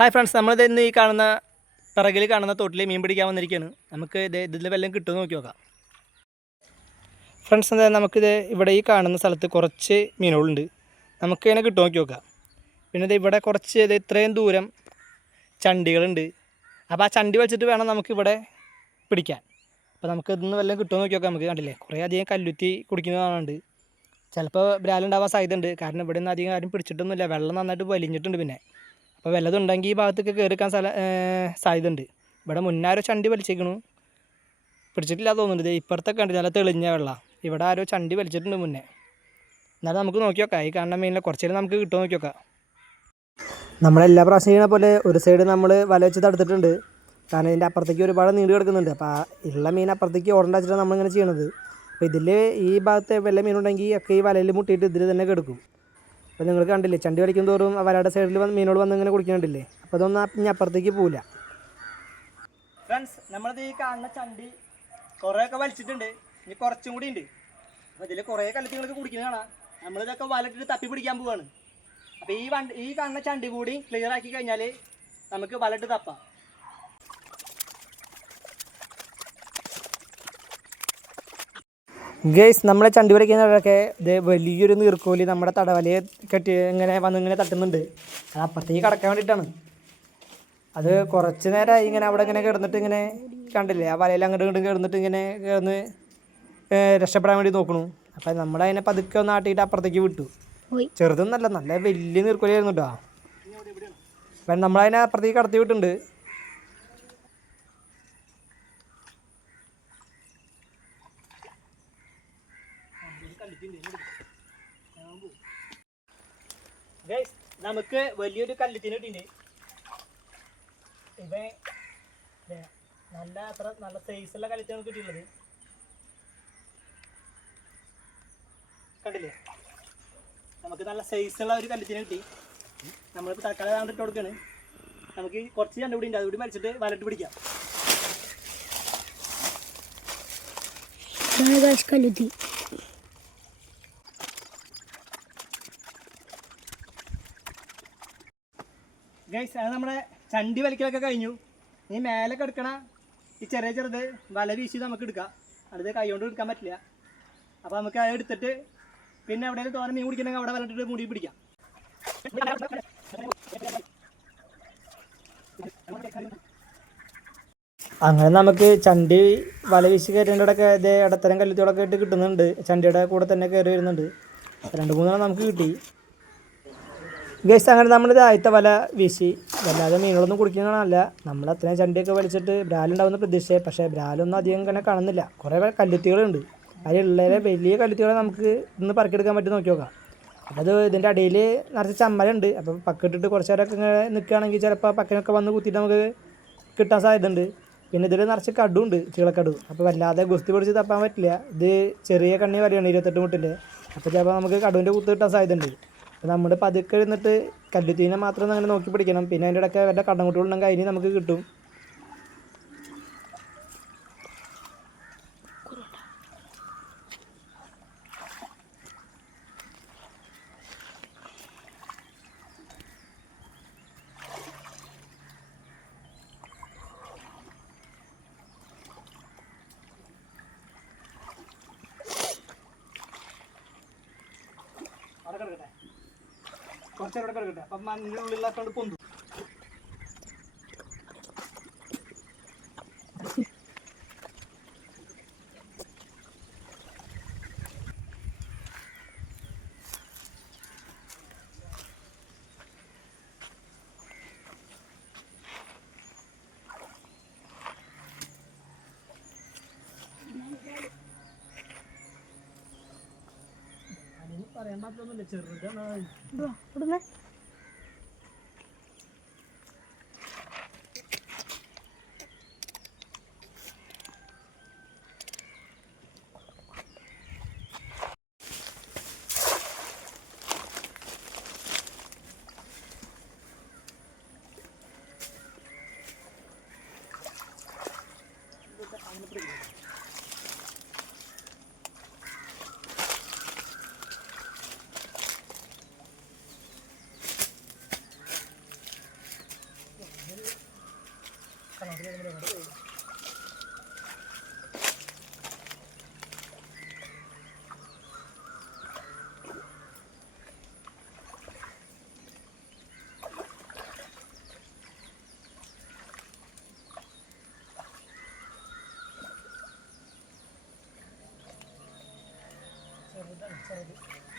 Hi friends നമ്മളിത് ഇന്ന് ഈ കാണുന്ന പിറകിൽ കാണുന്ന തോട്ടിൽ മീൻ പിടിക്കാൻ വന്നിരിക്കുകയാണ് നമുക്ക് ഇത് ഇതിൽ വല്ലതും കിട്ടുമോ നോക്കി നോക്കാം. ഫ്രണ്ട്സ് എന്താ നമുക്കിത് ഇവിടെ ഈ കാണുന്ന സ്ഥലത്ത് കുറച്ച് മീനുകളുണ്ട്. നമുക്ക് ഇങ്ങനെ കിട്ടുമോ നോക്കി നോക്കാം. പിന്നെ ഇത് ഇവിടെ കുറച്ച് ഇത് ഇത്രയും ദൂരം ചണ്ടികളുണ്ട്. അപ്പോൾ ആ ചണ്ടി വെച്ചിട്ട് വേണം നമുക്കിവിടെ പിടിക്കാൻ. അപ്പോൾ നമുക്ക് ഇന്ന് വല്ലതും കിട്ടുമോ നോക്കി നോക്കാം നമുക്ക്. കണ്ടില്ലേ? കുറേ അധികം കല്ലുത്തി കുടിക്കുന്നതാണുണ്ട് ചിലപ്പോൾ ബ്രാലുണ്ടാവാൻ സാധ്യതയുണ്ട്. കാരണം ഇവിടെ നിന്ന് അധികം ആരും പിടിച്ചിട്ടൊന്നുമില്ല. വെള്ളം നന്നായിട്ട് വലിഞ്ഞിട്ടുണ്ട് പിന്നെ. അപ്പോൾ വല്ലതുണ്ടെങ്കിൽ ഈ ഭാഗത്തേക്ക് കയറിക്കാൻ സ്ഥല സാധ്യത ഉണ്ട് ഇവിടെ മുന്നാരോ ചണ്ടി വലിച്ചേക്കണു. പിടിച്ചിട്ടില്ല തോന്നുന്നുണ്ട്. ദേ ഇപ്പുറത്തൊക്കെ ഉണ്ട് നല്ല തെളിഞ്ഞ വെള്ളം. ഇവിടെ ആരോ ചണ്ടി വലിച്ചിട്ടുണ്ട് മുന്നേ. എന്നാലും നമുക്ക് നോക്കി നോക്കാം ഈ കാണുന്ന മീനിലെ കുറച്ച് നേരം നമുക്ക് കിട്ടുമോ നോക്കി നോക്കാം നമ്മളെല്ലാ പ്രാവശ്യം ചെയ്യണ പോലെ ഒരു സൈഡ് നമ്മൾ വല വെച്ച് തടുത്തിട്ടുണ്ട്. കാരണം ഇതിന്റെ അപ്പുറത്തേക്ക് ഒരുപാട് നീണ്ടു കിടക്കുന്നുണ്ട്. അപ്പോൾ ഉള്ള മീൻ അപ്പുറത്തേക്ക് ഓടേണ്ട വെച്ചിട്ടാണ് നമ്മളിങ്ങനെ ചെയ്യണത്. അപ്പോൾ ഇതിൽ ഈ ഭാഗത്തെ വല്ല മീനുണ്ടെങ്കിൽ ഒക്കെ ഈ വലയിൽ മുട്ടിയിട്ട് ഇതിൽ തന്നെ കിടക്കും. അപ്പോൾ നിങ്ങൾ കണ്ടില്ലേ ചണ്ടി വലിക്കും തോറും വലയുടെ സൈഡിൽ വന്ന് മീനോട് വന്ന് ഇങ്ങനെ കുടിക്കുന്നുണ്ടല്ലേ അപ്പോൾ അതൊന്നും ഇനി അപ്പുറത്തേക്ക് പോവില്ല. ഫ്രണ്ട്സ് നമ്മളത് ഈ കാണുന്ന ചണ്ടി കുറേയൊക്കെ വലിച്ചിട്ടുണ്ട്. ഇനി കുറച്ചും കൂടി ഉണ്ട്. അപ്പോൾ ഇതിൽ കുറേ കലത്തിങ്ങളൊക്കെ കുടിക്കുന്നത് കാണാം. നമ്മളിതൊക്കെ വലട്ടിട്ട് തപ്പി പിടിക്കാൻ പോവാണ്. അപ്പോൾ ഈ വണ്ടി ഈ കാണുന്ന ചണ്ടി കൂടി ക്ലിയർ ആക്കി കഴിഞ്ഞാൽ നമുക്ക് വലട്ട് തപ്പാം. ഗേസ് നമ്മളെ ചണ്ടി വരയ്ക്കുന്നവരൊക്കെ ഇത് വലിയൊരു നീർക്കോലി നമ്മുടെ തടവലയെ കെട്ടി ഇങ്ങനെ വന്ന് ഇങ്ങനെ തട്ടുന്നുണ്ട്. അത് അപ്പുറത്തേക്ക് കടക്കാൻ വേണ്ടിയിട്ടാണ്. അത് കുറച്ച് നേരമായി ഇങ്ങനെ അവിടെ ഇങ്ങനെ കിടന്നിട്ട് ഇങ്ങനെ കണ്ടില്ലേ? ആ വലയിൽ അങ്ങോട്ട് ഇങ്ങോട്ട് കിടന്നിട്ട് ഇങ്ങനെ കിടന്ന് രക്ഷപ്പെടാൻ വേണ്ടി നോക്കണു. അപ്പം നമ്മളതിനെ പതുക്കെ ഒന്ന് ആട്ടിയിട്ട് അപ്പുറത്തേക്ക് വിട്ടു. ചെറുതൊന്നല്ല നല്ല വലിയ നീർക്കോലിയായിരുന്നു കേട്ടോ അപ്പം നമ്മളതിനെ അപ്പുറത്തേക്ക് കടത്തി വിട്ടുണ്ട് ഗൈസ് നമുക്ക് വലിയൊരു കല്ലുത്തിന് കിട്ടിയിട്ടുണ്ട് ഇവ നല്ല അത്ര നല്ല സൈസുള്ള നമുക്ക് കിട്ടിയുള്ളത് കണ്ടില്ലേ? നമുക്ക് നല്ല സൈസുള്ള ഒരു കല്ലുത്തിന് കിട്ടി. നമ്മളിപ്പോൾ തക്കാളി കണ്ടിട്ട് കൊടുക്കാണ്. നമുക്ക് കുറച്ച് രണ്ടുപിടി ഉണ്ട്. അതുകൂടി മരിച്ചിട്ട് വലട്ട് പിടിക്കാം. കല്ലുത്തി ഗൈസ് അത് നമ്മുടെ ചണ്ടി വലിക്കലൊക്കെ കഴിഞ്ഞു. ഈ മേലെ എടുക്കണ ഈ ചെറിയ ചെറുത് വല വീശി നമുക്ക് എടുക്കാം. അടുത്ത് കൈകൊണ്ട് എടുക്കാൻ പറ്റില്ല. അപ്പോൾ നമുക്ക് അത് എടുത്തിട്ട് പിന്നെ എവിടെയെങ്കിലും തോന്നെ മീൻ കുടിക്കണമെങ്കിൽ അവിടെ വലട്ടിട്ട് മുടി പിടിക്കാം. അങ്ങനെ നമുക്ക് ചണ്ടി വല വീശി കയറ്റേണ്ടതൊക്കെ ഇതേ ഇടത്തരം കല്ലുത്തോടൊക്കെ ആയിട്ട് കിട്ടുന്നുണ്ട്. ചണ്ടിയുടെ കൂടെ തന്നെ കയറി വരുന്നുണ്ട്. രണ്ട് മൂന്നെണ്ണം നമുക്ക് കിട്ടി. ഗൈസ് അങ്ങനെ നമ്മളിത് ആദ്യത്തെ വല വീശി. വല്ലാതെ മീനുകളൊന്നും കുടിക്കുന്നതാണല്ല നമ്മൾ അത്രയും ചണ്ടിയൊക്കെ വലിച്ചിട്ട് ബ്രാലുണ്ടാവുന്ന പ്രതീക്ഷയെ പക്ഷേ ബ്രാലൊന്നും അധികം ഇങ്ങനെ കാണുന്നില്ല. കുറേ കല്ലുത്തികളുണ്ട്. അതിലുള്ളതിലെ വലിയ കല്ലുത്തികളെ നമുക്ക് ഇന്ന് പറക്കെടുക്കാൻ പറ്റും നോക്കി നോക്കാം. അപ്പോൾ അത് ഇതിന്റെ അടിയിൽ നിറച്ച് ചമ്മലുണ്ട്. അപ്പോൾ പക്കിട്ടിട്ട് കുറച്ച് നേരമൊക്കെ ഇങ്ങനെ നിൽക്കുകയാണെങ്കിൽ ചിലപ്പോൾ പക്കനൊക്കെ വന്ന് കുത്തിയിട്ട് നമുക്ക് കിട്ടാൻ സാധ്യതയുണ്ട്. പിന്നെ ഇതിൽ നിറച്ച് കടുണ്ട് ചീളക്കടു അപ്പോൾ വല്ലാതെ ഗുസ്തി പിടിച്ച് തപ്പാൻ പറ്റില്ല. ഇത് ചെറിയ കണ്ണി വരെയാണ് ഇരുപത്തെട്ട് മുട്ടിന്റെ. അപ്പോൾ ചിലപ്പോൾ നമുക്ക് കടുവിന്റെ കുത്ത് കിട്ടാൻ സാധ്യതയുണ്ട്. അപ്പോൾ നമ്മൾ പതുക്കെ ഇരുന്നിട്ട് കല്ലുത്തീനെ മാത്രം അങ്ങനെ നോക്കി പിടിക്കണം. പിന്നെ അതിന്റെ ഇടയ്ക്ക് വല്ല കടംകുട്ടികളുണ്ടെങ്കിൽ അതിന് നമുക്ക് കിട്ടും അവിടെ കിടക്കട്ടെ കുറച്ച് അവിടെ കിടക്കട്ടെ അപ്പം മണ്ണിന്റെ പൊന്തു. അതിന് പറയാൻ ചെറുതാണ് ഇവിടുന്ന്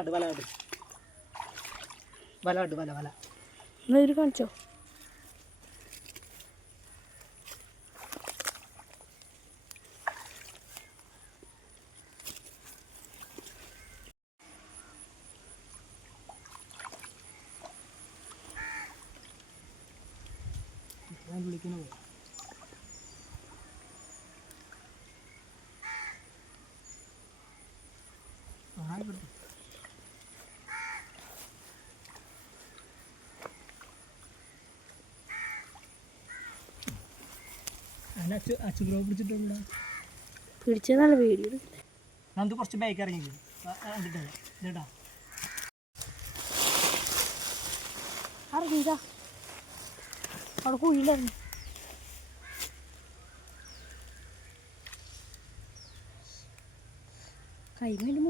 കണ്ട് വല വല കാണിച്ചോ? പിടിച്ച നല്ല കുറച്ച് ബൈക്ക് ഇറങ്ങി ഇതാ. അറിഞ്ഞില്ല അവിടെ കുഴിയിലായിരുന്നു കൈമേലും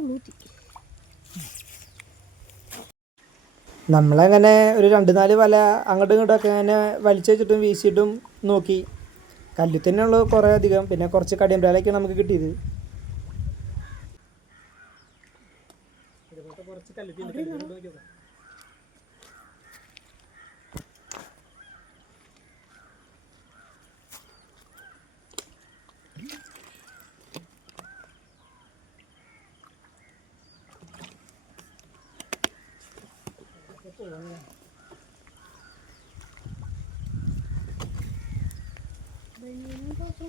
നമ്മളങ്ങനെ ഒരു രണ്ട് നാല് വല അങ്ങോട്ടും ഇങ്ങോട്ടും ഒക്കെ അങ്ങനെ വലിച്ചു വെച്ചിട്ടും വീശിയിട്ടും നോക്കി. കല്ലിൽ തന്നെയുള്ളത് കുറേ അധികം. പിന്നെ കുറച്ച് കടിയമ്പ്രാലൊക്കെയാണ് നമുക്ക് കിട്ടിയത്. കുറച്ച്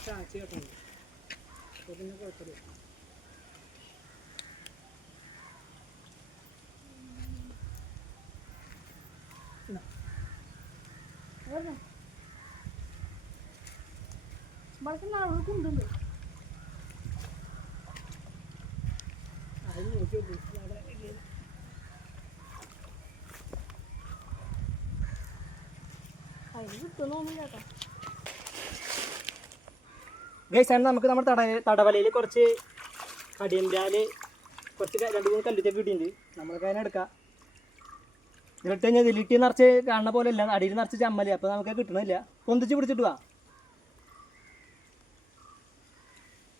ചാച്ചി കേട്ടോ പിന്നെ കുഴപ്പമില്ല കൊണ്ടുണ്ട് അത് നോക്കി നോക്കൂ അവിടെ ഇല്ലേ? അതിന് കിട്ടുന്നൊന്നുമില്ല കേട്ടോ ഗൈസ് ആണ് നമുക്ക് നമ്മുടെ തട തടവലയിൽ കുറച്ച് കടിയമ്പ്രാൽ കുറച്ച് രണ്ടു മൂന്ന് കല്ലുറ്റൊക്കെ കിട്ടിയിട്ടുണ്ട് നമ്മൾക്ക് അതിനെ എടുക്കാം. ഇതിലിട്ട് കഴിഞ്ഞാൽ ഇതിലിട്ട് നിറച്ച് കാണുന്ന പോലെ അല്ല അടിയിൽ നിറച്ച് ചമ്മൽ അപ്പോൾ നമുക്ക് കിട്ടണില്ല. പൊന്തിച്ച് പിടിച്ചിട്ട് വാ.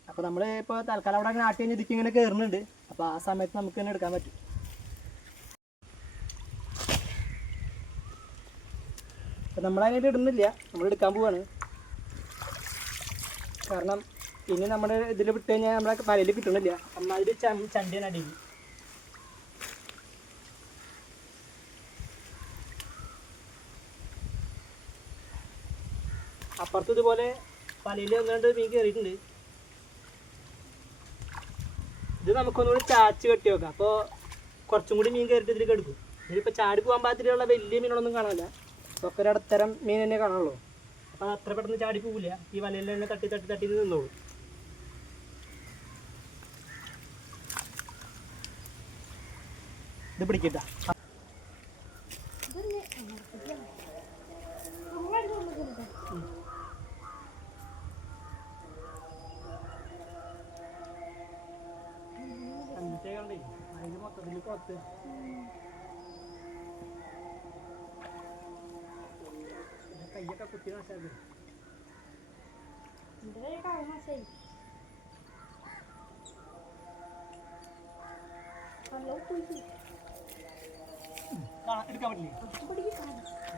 അപ്പോൾ നമ്മൾ ഇപ്പോൾ തൽക്കാലം അവിടെ അങ്ങനെ ആട്ടി കഴിഞ്ഞ് ഇതിക്ക് ഇങ്ങനെ കയറുന്നുണ്ട് അപ്പോൾ ആ സമയത്ത് നമുക്ക് തന്നെ എടുക്കാൻ പറ്റും. നമ്മൾ നമ്മളതിനായിട്ട് ഇടുന്നില്ല. നമ്മൾ എടുക്കാൻ പോവാണ്. കാരണം ഇനി നമ്മുടെ ഇതിൽ വിട്ട് കഴിഞ്ഞാൽ നമ്മളെ വലയിൽ കിട്ടണില്ല. അമ്മാതിരി ചം- ചണ്ടിയാണ് അടിയിൽ. അപ്പുറത്ത് ഇതുപോലെ ഒന്നുകൊണ്ട് മീൻ കയറിയിട്ടുണ്ട് ഇത് നമുക്കൊന്നുകൂടി ചാച്ച് കെട്ടി വെക്കാം. അപ്പോൾ കുറച്ചും കൂടി മീൻ കയറിയിട്ട് ഇതിലേക്ക് എടുക്കും. ഇതിലിപ്പോൾ ചാടി പോകാൻ പാകത്തിലുള്ള വലിയ മീനുകളൊന്നും കാണാനില്ല. ഒക്കെ ഒരു ഇടത്തരം മീൻ തന്നെ കാണുള്ളൂ അപ്പോൾ അത് അത്ര പെട്ടെന്ന് ചാടി പോകില്ല ഈ വലയിൽ തന്നെ തട്ടി തട്ടി തട്ടി നിന്നോളൂ. ഇത് പിടിക്കട്ട അതിന് മൊത്തത്തിൽ കൊത്ത് കയ്യൊക്കെ കുത്തി നാശാക്കി എടുക്കാൻ പറ്റില്ലേ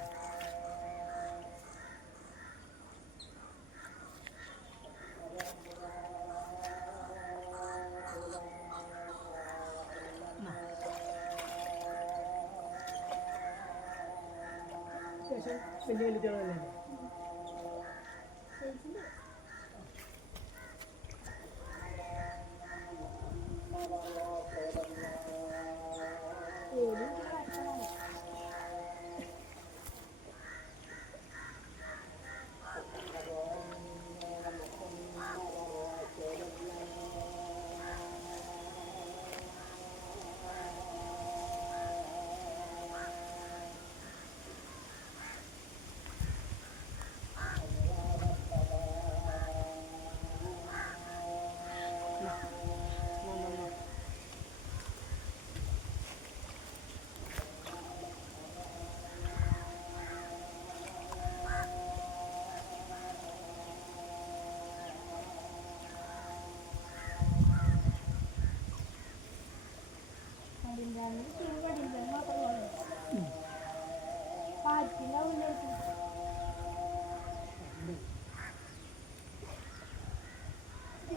പിടിക്കാൻ അത്യാവശ്യം വലിയ വലിയ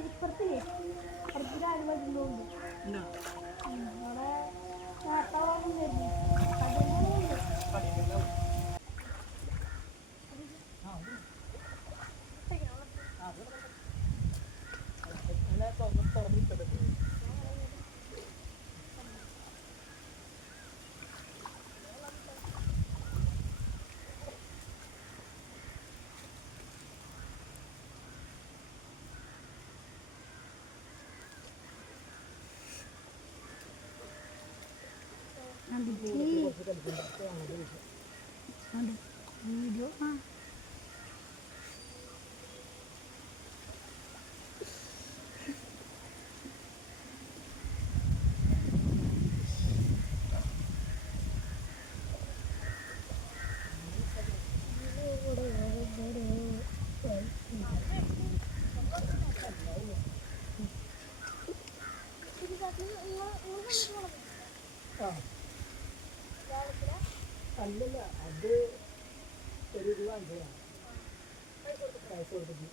ഇപ്പുറത്തില്ലേ ഇപ്പുറത്തിൽ ആരും വരുന്നുണ്ട് വീഡിയോ ആ ആ അല്ലല്ല അത് ഒരു ഇത് വാങ്ങിച്ചതാണ് പൈസ കൊടുത്തിട്ട്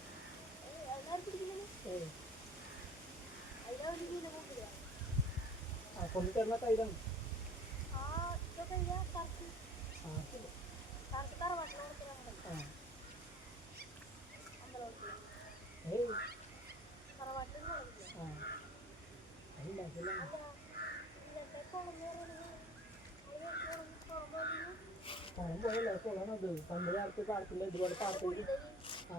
ഏ ആ കൊണ്ടു തരുന്ന കയ്യിലാണ് ആ ആ ഏയ് ആ അതുണ്ടാക്കില്ല പണം പോയല്ലേ കുളമാണത് പണ്ട് കാലത്ത് പാടത്തില്ല ഇതുപോലെ പാടത്തേക്ക് ആ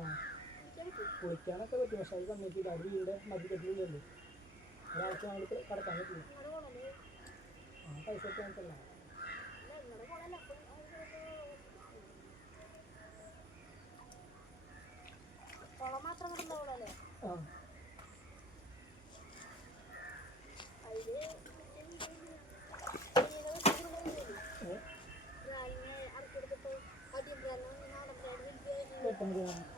കുളിക്കാനൊക്കെ പറ്റും. പക്ഷെ അത് സമ്മതിക്കില്ല അത് വീടിന്റെ മധ്യക്കെട്ടില്ലല്ലോ ഒരാൾക്ക് ഞങ്ങൾ കിടക്കാൻ പറ്റില്ല. ആ മാത്രം കിടന്നോളല്ലേ ആ. വലിയ വെട്ടുന്നത്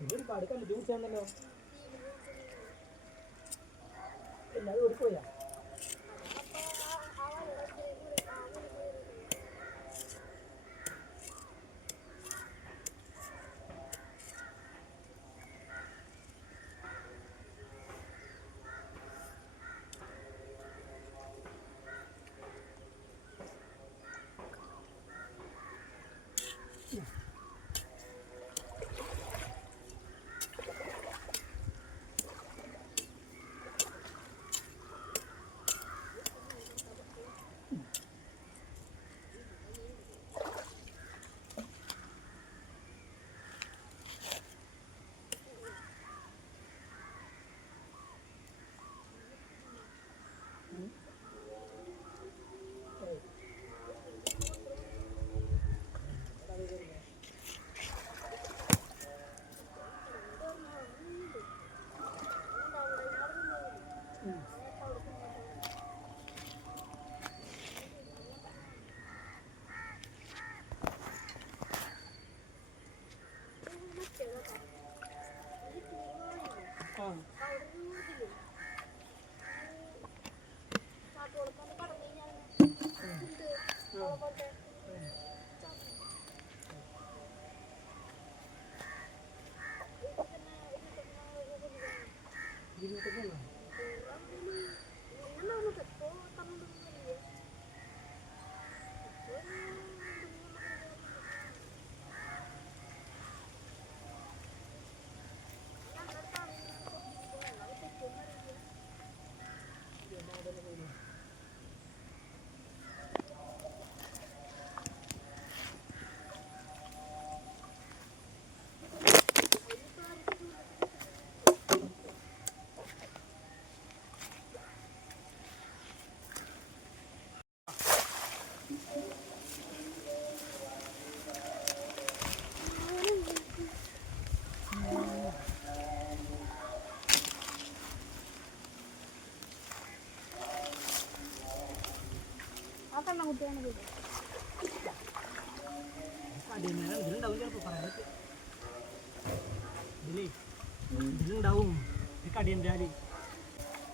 ഇത് ഒരുപാട് കണ്ടിട്ട് കുടിച്ചാണല്ലോ എല്ലാവരും ഓടിപ്പോയാ ആ കണ്ണുകുട്ടിയാണ് ഇത് ഇതിലുണ്ടാവും ഈ കടിയന്റെ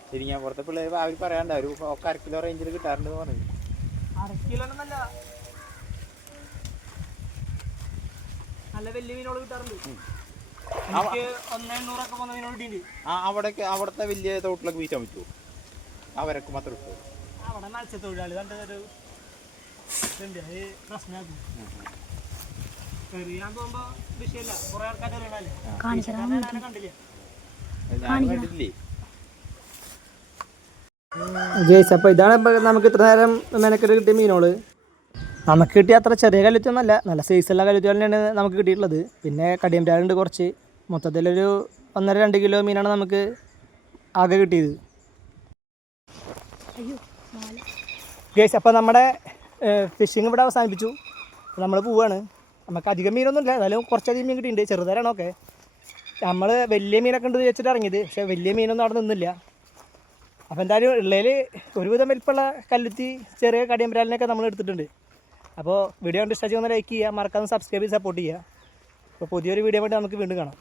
ശരി ഞാൻ പുറത്തെ പിള്ളേർ അവർ പറയാണ്ട് ഒരു ഒക്കെ അര കിലോ റേഞ്ചിൽ കിട്ടാറുണ്ട് പറഞ്ഞു. കിലോനൊന്നല്ല നല്ല വലിയ മീനുകൾ കിട്ടാറുണ്ട്. എനിക്ക് ഒന്നേ എണ്ണൂറൊക്കെ വന്ന മീനുകൾ കിട്ടിയിട്ടുണ്ട്. ആ അവിടേക്ക് അവിടുത്തെ വലിയ തോട്ടിലൊക്കെ വീശാൻ പറ്റുമോ? അവരൊക്കെ മാത്രം ഇട്ടു. അവിടെ മത്സ്യത്തൊഴിലാളി കണ്ട ഒരു ഇതുണ്ട് അത് പ്രശ്നമാക്കും. എറിയാൻ പോകുമ്പോ വിഷയല്ല കുറെ ആൾക്കാർ എറിയണല്ലേ കണ്ടില്ല? ഞാൻ കണ്ടിട്ടില്ലേ? ജയ്സ് അപ്പോൾ ഇതാണ് നമുക്ക് ഇത്ര നേരം മെനക്കെട്ട് കിട്ടിയ മീനുകൾ നമുക്ക് കിട്ടിയ അത്ര ചെറിയ കല്ലുത്തൊന്നല്ല നല്ല സൈസുള്ള കല്ലുത്തി തന്നെയാണ് നമുക്ക് കിട്ടിയിട്ടുള്ളത്. പിന്നെ കടിയമ്പാലുണ്ട് കുറച്ച്. മൊത്തത്തിലൊരു ഒന്നര രണ്ട് കിലോ മീനാണ് നമുക്ക് ആകെ കിട്ടിയത്. ജയ്സ് അപ്പൊ നമ്മുടെ ഫിഷിങ് ഇവിടെ അവസാനിപ്പിച്ചു. നമ്മൾ പോവാണ്. നമുക്ക് അധികം മീനൊന്നുമില്ല. എന്നാലും കുറച്ചധികം മീൻ കിട്ടിയിട്ടുണ്ട്. ചെറുതരാണോ ഓക്കെ നമ്മൾ വലിയ മീനൊക്കെ ഉണ്ട് വെച്ചിട്ട് ഇറങ്ങിയത്. പക്ഷേ വലിയ മീനൊന്നും അവിടെ നിന്നില്ല. അപ്പോൾ എന്തായാലും ഉള്ളതിൽ ഒരുവിധം വലിപ്പമുള്ള കല്ലുത്തി ചെറിയ കടിയമ്പരാലിനൊക്കെ നമ്മൾ എടുത്തിട്ടുണ്ട്. അപ്പോൾ വീഡിയോ കണ്ട് ഇഷ്ടം ചെയ്യുന്ന ലൈക്ക് ചെയ്യുക മറക്കാതെ സബ്സ്ക്രൈബ് ചെയ്ത് സപ്പോർട്ട് ചെയ്യുക. അപ്പോൾ പുതിയൊരു വീഡിയോ വേണ്ടി നമുക്ക് വീണ്ടും കാണാം.